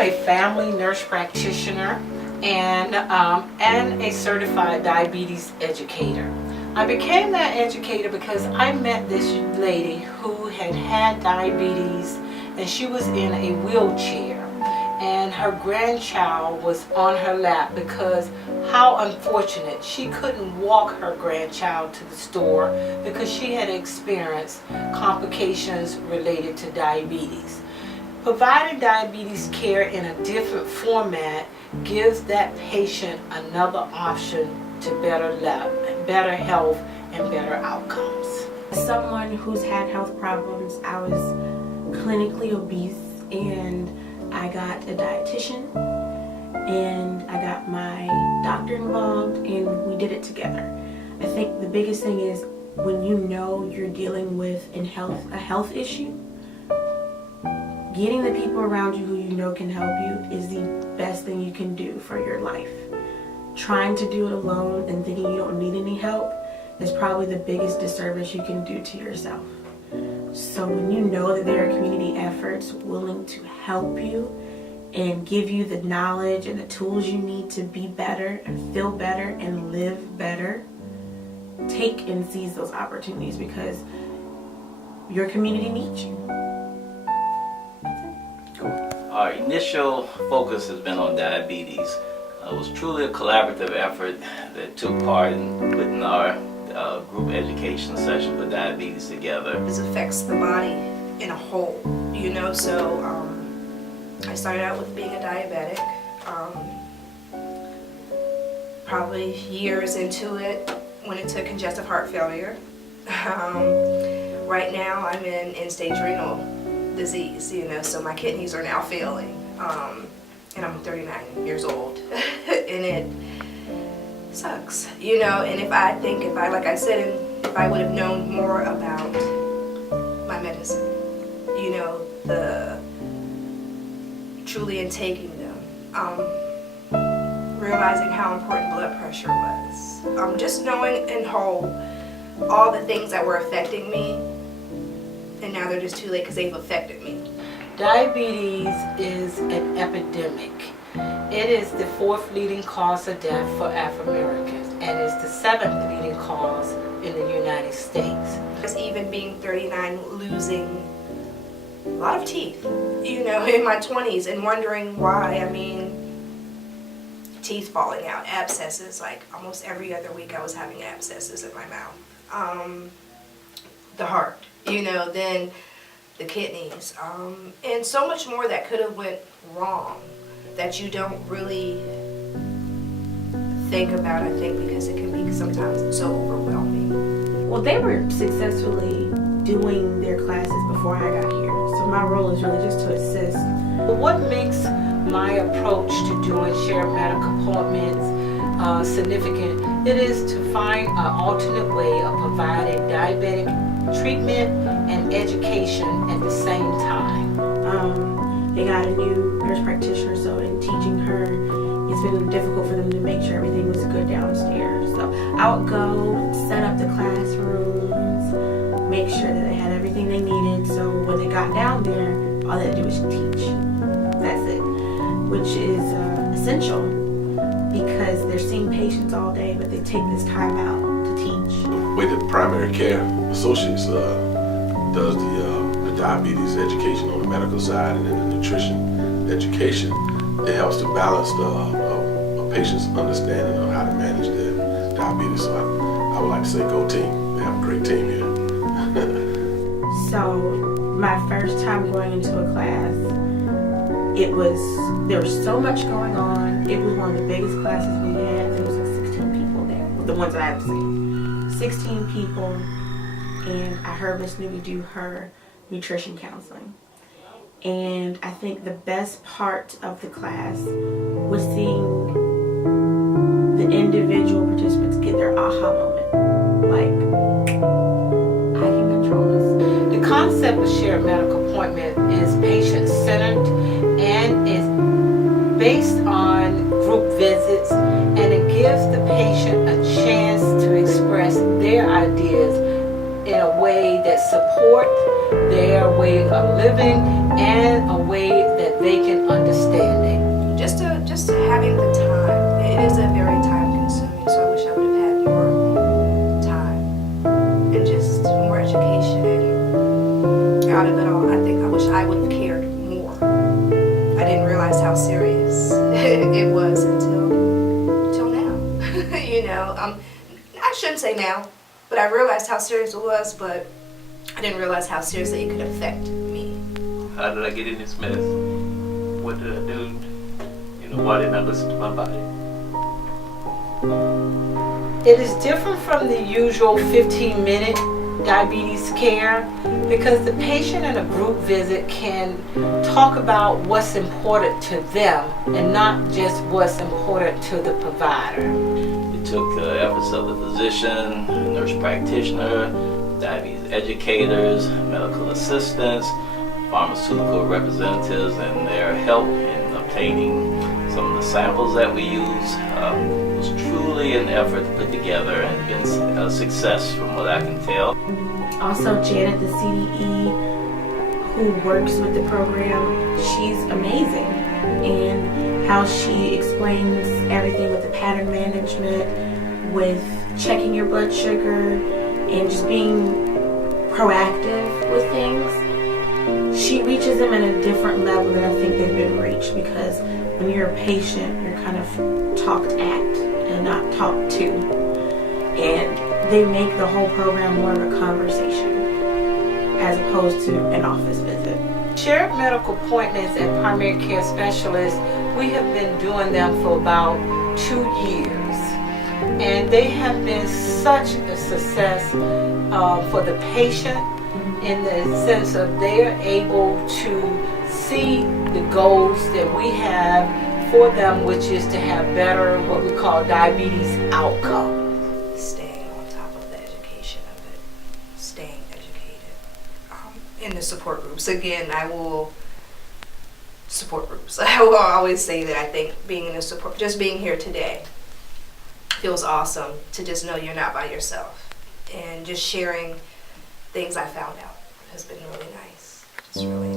am a family nurse practitioner and a certified diabetes educator. I became that educator because I met this lady who had diabetes, and she was in a wheelchair, and her grandchild was on her lap because how unfortunate, she couldn't walk her grandchild to the store because she had experienced complications related to diabetes. Providing diabetes care in a different format gives that patient another option to better health and better outcomes. As someone who's had health problems, I was clinically obese, and I got a dietitian and I got my doctor involved, and we did it together. I think the biggest thing is when you know you're dealing with a health issue, getting the people around you who you know can help you is the best thing you can do for your life. Trying to do it alone and thinking you don't need any help is probably the biggest disservice you can do to yourself. So when you know that there are community efforts willing to help you and give you the knowledge and the tools you need to be better and feel better and live better, take and seize those opportunities because your community needs you. Our initial focus has been on diabetes. It was truly a collaborative effort that took part in putting our group education session for diabetes together. This affects the body in a whole, so I started out with being a diabetic. Probably years into it, went into congestive heart failure. Right now I'm in end-stage renal disease, so my kidneys are now failing, and I'm 39 years old, and it sucks, and if I would have known more about my medicine, truly in taking them, realizing how important blood pressure was, just knowing in whole all the things that were affecting me, and now they're just too late because they've affected me. Diabetes is an epidemic. It is the 4th leading cause of death for African Americans, and is the 7th leading cause in the United States. Just even being 39, losing a lot of teeth, in my 20s, and wondering why. Teeth falling out, abscesses, like almost every other week I was having abscesses in my mouth. The heart, then the kidneys, and so much more that could have went wrong that you don't really think about, I think, because it can be sometimes so overwhelming. Well, they were successfully doing their classes before I got here, so my role is really just to assist. What makes my approach to doing shared medical appointments significant? It is to find an alternate way of providing diabetic treatment and education at the same time. They got a new nurse practitioner, so in teaching her, it's been difficult for them to make sure everything was good downstairs. So I would go, set up the classrooms, make sure that they had everything they needed, so when they got down there, all they had to do was teach. That's it, which is essential because they're seeing patients all day, but they take this time out to teach. The way that primary care associates does the diabetes education on the medical side, and then the nutrition education, it helps to balance a patient's understanding of how to manage their diabetes. So I would like to say go team. They have a great team here. So my first time going into a class, there was so much going on. It was one of the biggest classes we had. There was like 16 people there, the ones that I've seen. 16 people, and I heard Miss Newby do her nutrition counseling. And I think the best part of the class was seeing the individual participants get their aha moment. Like, I can control this. The concept of shared medical appointment is patient-centered and is based on group visits, and it gives the patient a chance to express their ideas in a way that supports their way of living and a way that they can understand. having the time. It is a very time consuming, so I wish I would have had more time and just more education. And out of it all, I wish I would have cared more. I didn't realize how serious it was until now. You know, I shouldn't say now, but I realized how serious it was, but I didn't realize how seriously it could affect me. How did I get in this mess? What did I do? You know, why didn't I listen to my body? It is different from the usual 15-minute diabetes care because the patient in a group visit can talk about what's important to them and not just what's important to the provider. It took the efforts of the physician, nurse practitioner, diabetes educators, medical assistants, pharmaceutical representatives, and their help in obtaining some of the samples that we use. It was truly an effort to put together and been a success from what I can tell. Also, Janet, the CDE, who works with the program, she's amazing. And how she explains everything with the pattern management, with checking your blood sugar, and just being proactive with things. She reaches them at a different level than I think they've been reached, because when you're a patient, you're kind of talked at and not talked to. And they make the whole program more of a conversation as opposed to an office visit. Shared medical appointments at primary care specialists, we have been doing them for about 2 years. And they have been such a success for the patient in the sense of they are able to see the goals that we have for them, which is to have better, what we call diabetes outcome. Staying on top of the education of it, staying educated. In the support groups, again, support groups. I will always say that I think being in the support, just being here today, feels awesome to just know you're not by yourself. And just sharing things I found out has been really nice. It's really